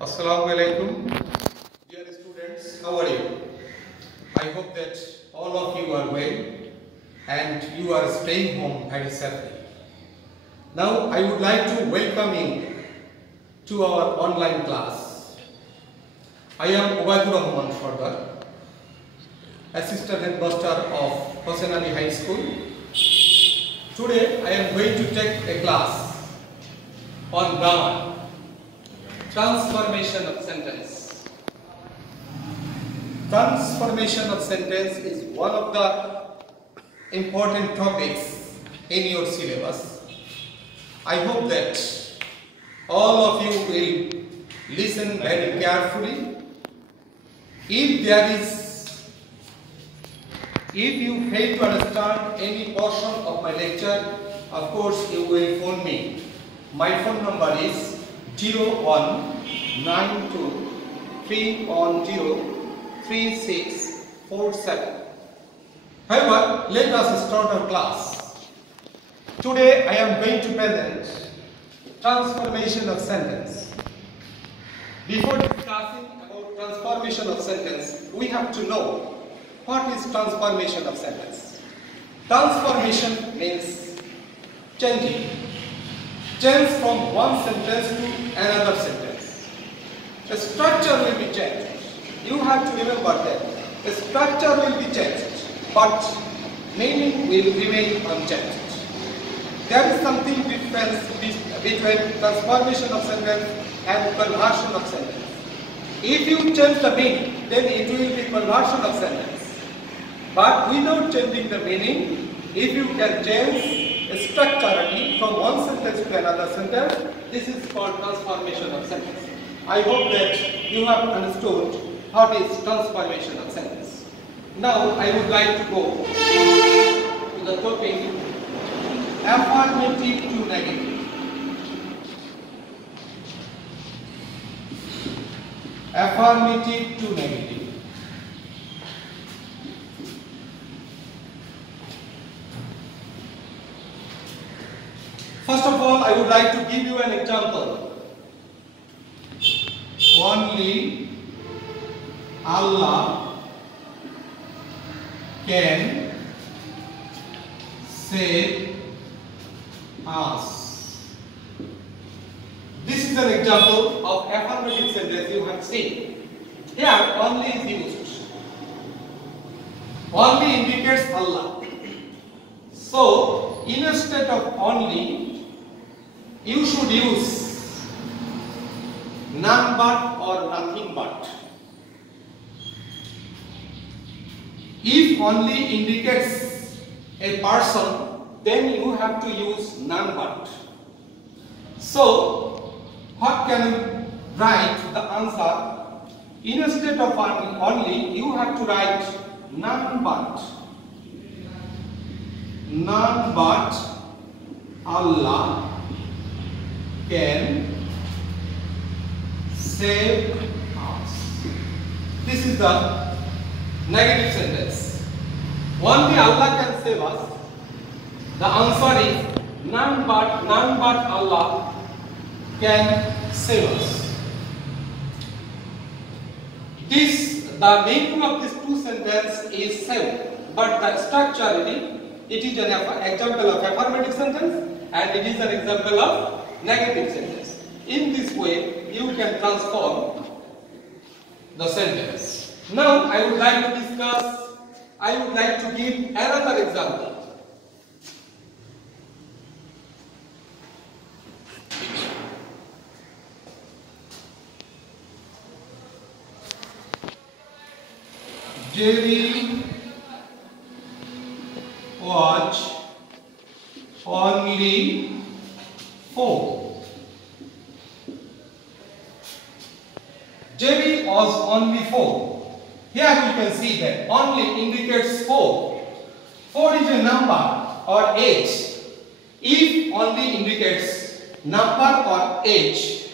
Assalamu alaikum, dear students, how are you? I hope that all of you are well and you are staying home very safely. Now I would like to welcome you to our online class. I am Ubaidur Rahman Sardar, Assistant Headmaster of Hossein Ali High School. Today I am going to take a class on grammar. Transformation of sentence. Transformation of sentence is one of the important topics in your syllabus. I hope that all of you will listen very carefully. If you fail to understand any portion of my lecture, of course you will phone me. My phone number is 0192310347. However, let us start our class. Today I am going to present transformation of sentence. Before discussing about transformation of sentence, we have to know what is transformation of sentence. Transformation means changing. Change from one sentence to another sentence. The structure will be changed. You have to remember that the structure will be changed, but meaning will remain unchanged. There is something difference between transformation of sentence and conversion of sentence. If you change the meaning, then it will be conversion of sentence. But without changing the meaning, if you can change structurally from one sentence to another sentence, this is called transformation of sentence. I hope that you have understood what is transformation of sentence. Now I would like to go to the topic affirmative to negative. Affirmative to negative. First of all, I would like to give you an example. Only Allah can save us. This is an example of affirmative sentence you have seen. Here, only is used. Only indicates Allah. So, instead of only, you should use none but or nothing but. If only indicates a person, then you have to use none but. So, what can you write the answer? Instead of only, you have to write none but. None but Allah can save us. This is the negative sentence. Only Allah can save us. The answer is none but Allah can save us. The meaning of these two sentences is same, but the structurally it is an example of affirmative sentence and it is an example of negative sentence. In this way, you can transform the sentence. Now, I would like to give another example. Jerry was only 4. Jerry was only 4. Here we can see that only indicates 4. 4 is a number or age. If only indicates number or age,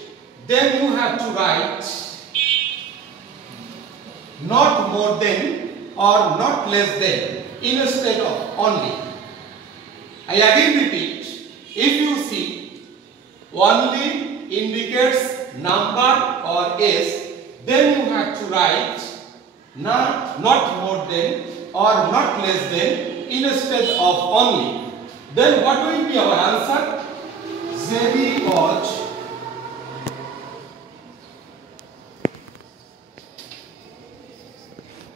then you have to write not more than or not less than instead of only. I again repeat, if you see only indicates number or is, then you have to write not more than or not less than instead of only. Then what will be our answer? Jerry was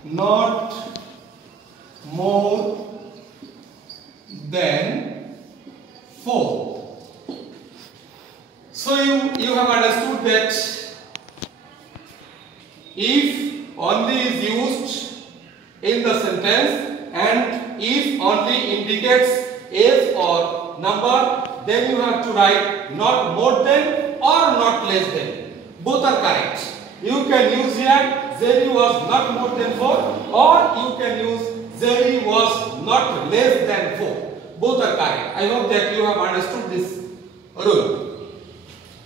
not more than 4. So you have understood that if only is used in the sentence and if only indicates age or number, then you have to write not more than or not less than. Both are correct. You can use here Jerry was not more than 4 or you can use Jerry was not less than 4. Both are correct. I hope that you have understood this rule.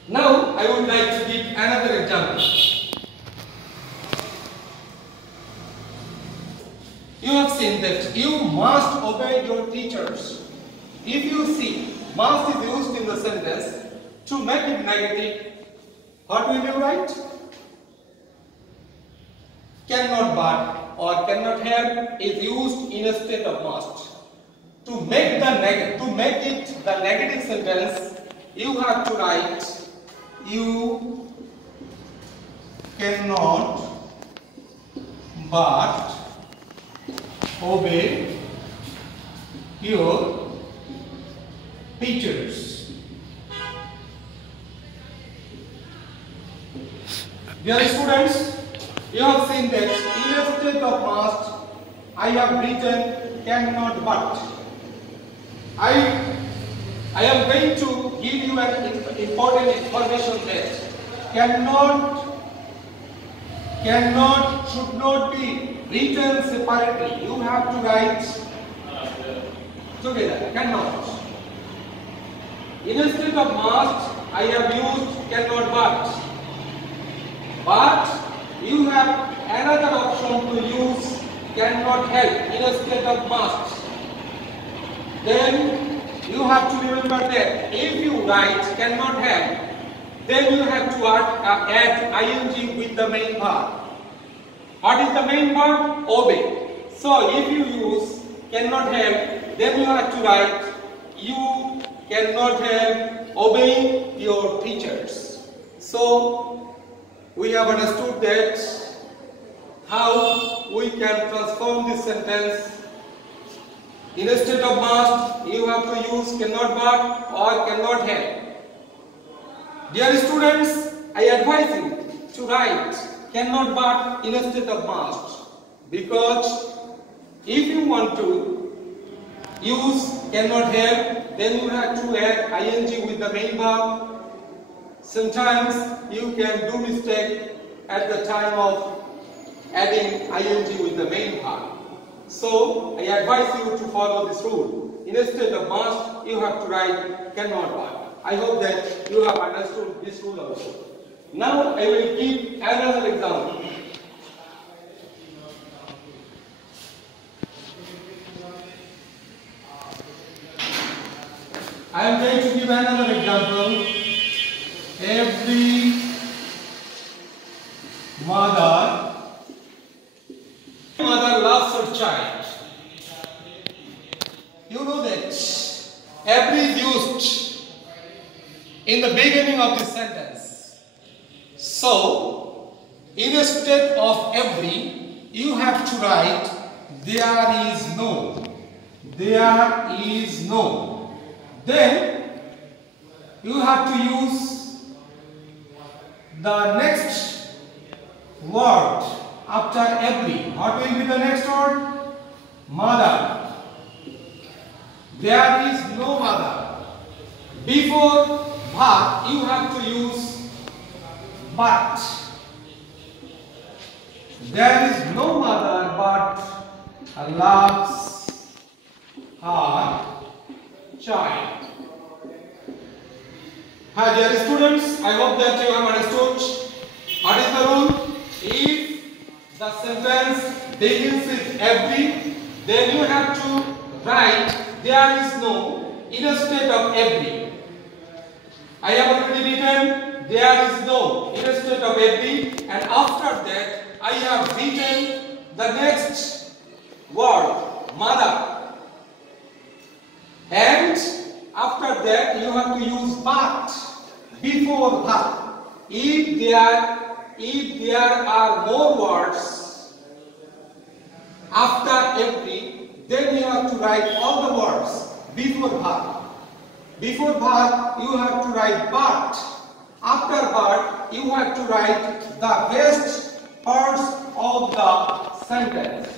Now I would like to give another example. You have seen that you must obey your teachers. If you see must is used in the sentence to make it negative, what will you write? Cannot but or cannot have is used instead of must. To make it the negative sentence, you have to write you cannot but obey your teachers. Dear students, you have seen that instead of must, I have written cannot but. I am going to give you an important information that cannot should not be written separately. You have to write together. Cannot. Instead of must, I have used cannot but. But you have another option to use cannot help instead of must. Then you have to remember that if you write cannot help, then you have to add ing with the main verb. What is the main verb? Obey. So if you use cannot help, then you have to write you cannot help obeying your teachers. So we have understood that how we can transform this sentence. Instead of must, you have to use cannot but or cannot help. Dear students, I advise you to write cannot but instead of must, because if you want to use cannot help, then you have to add ing with the main verb. Sometimes you can do mistake at the time of adding ing with the main verb. So I advise you to follow this rule. Instead of must, you have to write cannot but. I hope that you have understood this rule also. Now I will give another example. I am going to give another example. Every mother loves her child. You know that every is used in the beginning of this sentence. So, instead of every, you have to write there is no. There is no. Then you have to use the next word after every. What will be the next word? Mother. There is no mother. Before verb, you have to use but. There is no mother but loves her child. Hi dear students, I hope that you have understood what is the rule. If the sentence begins with every, then you have to write there is no instead of every. I have already written there is no instead of every, and after that I have written the next word, mother, and after that you have to use but before but. If there are more words after every, then you have to write all the words before but. Before but you have to write but. After but you have to write the best parts of the sentence.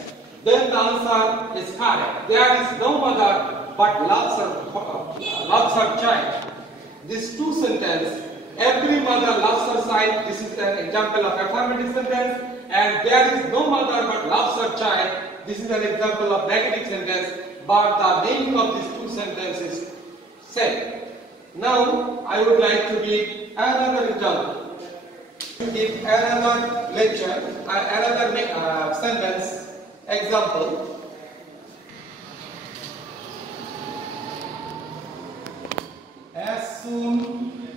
Then the answer is correct. There is no mother but loves her child. These two sentences, every mother loves her child, this is an example of affirmative sentence, and there is no mother but loves her child, this is an example of negative sentence, but the meaning of these two sentences is same. Now I would like to give another example. To give another lecture, another sentence example. As soon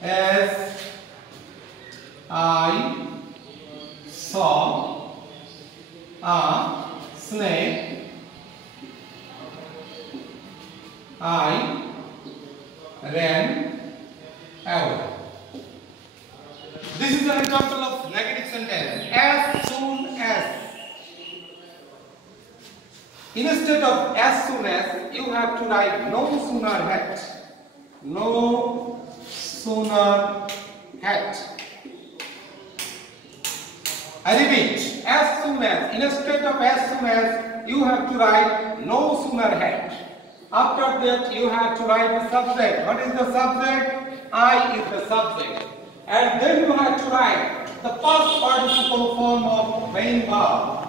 as I saw a snake, I ran away. This is an example of negative sentence. As soon as. Instead of as soon as, you have to write no sooner had. No sooner had. I repeat, as soon as. Instead of as soon as, you have to write no sooner had. After that, you have to write the subject. What is the subject? I is the subject. And then you have to write the past participle form of main verb.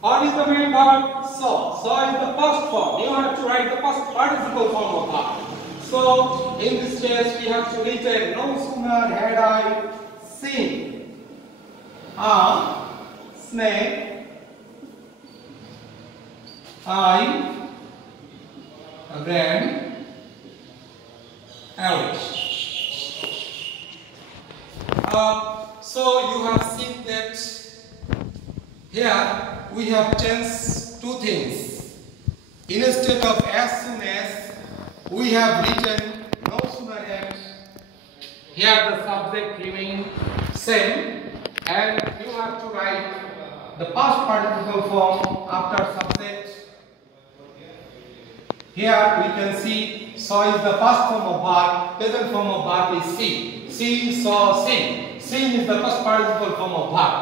What is the main verb? So. So is the past form. You have to write the past participle form of verb. So in this case, we have to write no sooner had I seen a snake, I ran away. So you have seen that here we have changed two things. Instead of as soon as, we have written no sooner had. Here the subject remains same, and you have to write the past participle form after subject. Here we can see saw is the past form of verb, present form of verb is seen. Seen, saw, seen. Seen is the past participle form of verb.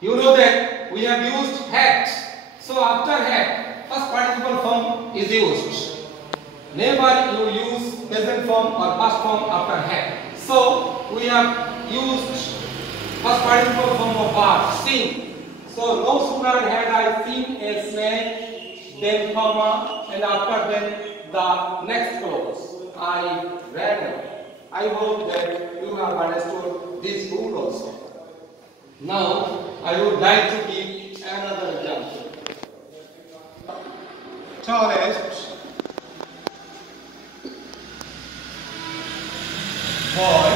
You know that we have used had. So after had, past participle form is used. Never you use present form or past form after had. So we have used past participle form of verb, seen. So no sooner had I seen a snake, then comma, and after then the next clause, I ran away. I hope that you have understood this rule also. Now I would like to give another example. Tallest boy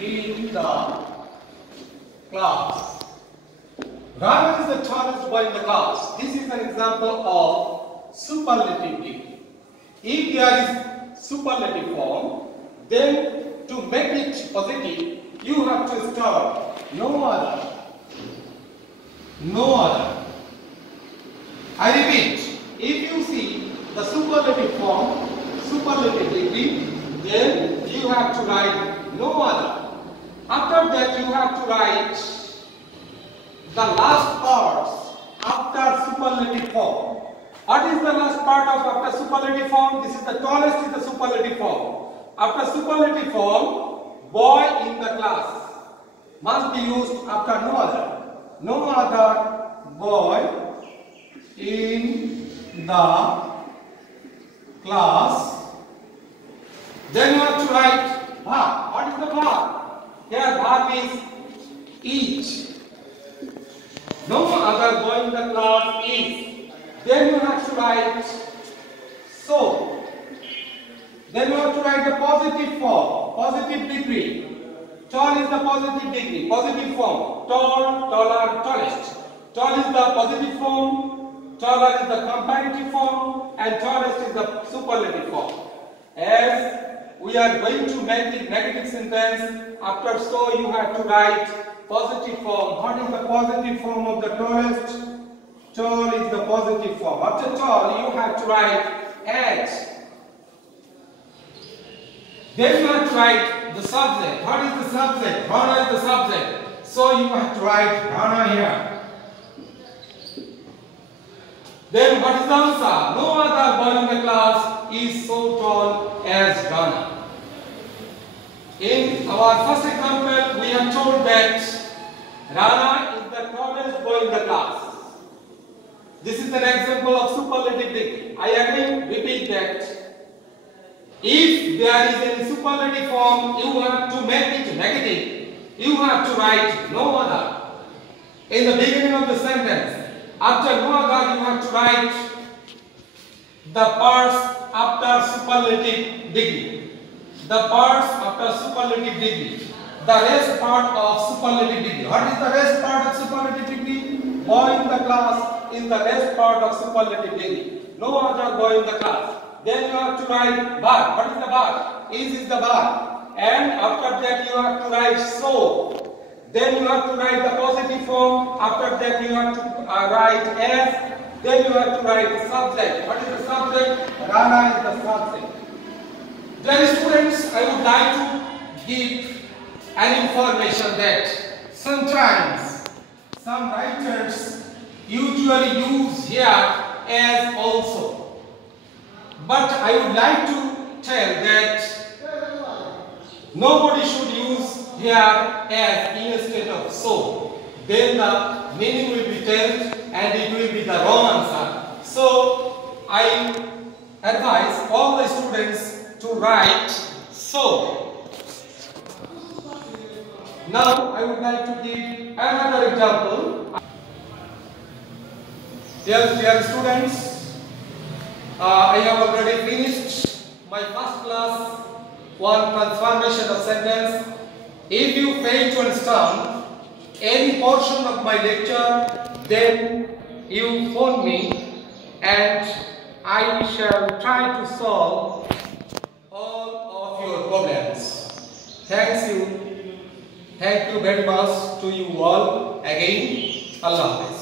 in the class. Raman is the tallest boy in the class. This is an example of superlative degree. If there is superlative form, then to make it positive, you have to start no other. No other. I repeat, if you see the superlative form, superlative degree, then you have to write no other. After that, you have to write the last parts after superlative form. What is the last part of after superlative form? This is the tallest is the superlative form. After superlative form, boy in the class must be used after no other. No other boy in the class. Then you have to write verb. What is the verb? Here verb is each. No other boy in the class is. Then you have to write so. Then you have to write the positive form. positive degree. Tall is the positive degree, positive form. Tall, taller, tallest. Tall is the positive form, taller is the comparative form, and tallest is the superlative form. As we are going to make it negative sentence, after so you have to write positive form. What is the positive form of the tallest? Tall is the positive form. After tall, you have to write H. Then you have to write the subject. What is the subject? Rana is the subject. So you have to write Rana here. Then what is the answer? No other boy in the class is so tall as Rana. In our first example, we have told that Rana is the tallest boy in the class. This is an example of superlative degree. I again repeat that if there is any superlative form, you have to make it negative. You have to write no other. In the beginning of the sentence, after no other, you have to write the parts after superlative degree. The parts after superlative degree. The rest part of superlative degree. What is the rest part of superlative degree? Boy in the class is the rest part of superlative degree. No other boy in the class. Then you have to write bar. What is the bar? Is the bar. And after that you have to write so. Then you have to write the positive form. After that you have to write S. Then you have to write the subject. What is the subject? Rana is the subject. Dear students, I would like to give an information that sometimes some writers usually use here as also. But I would like to tell that nobody should use here as instead of so. Then the meaning will be changed and it will be the wrong answer. So I advise all the students to write so. Now I would like to give another example. Dear students, I have already finished my first class on transformation of sentence. If you fail to understand any portion of my lecture, then you phone me and I shall try to solve all of your problems. Thank you very much to you all again. Allah Hafiz.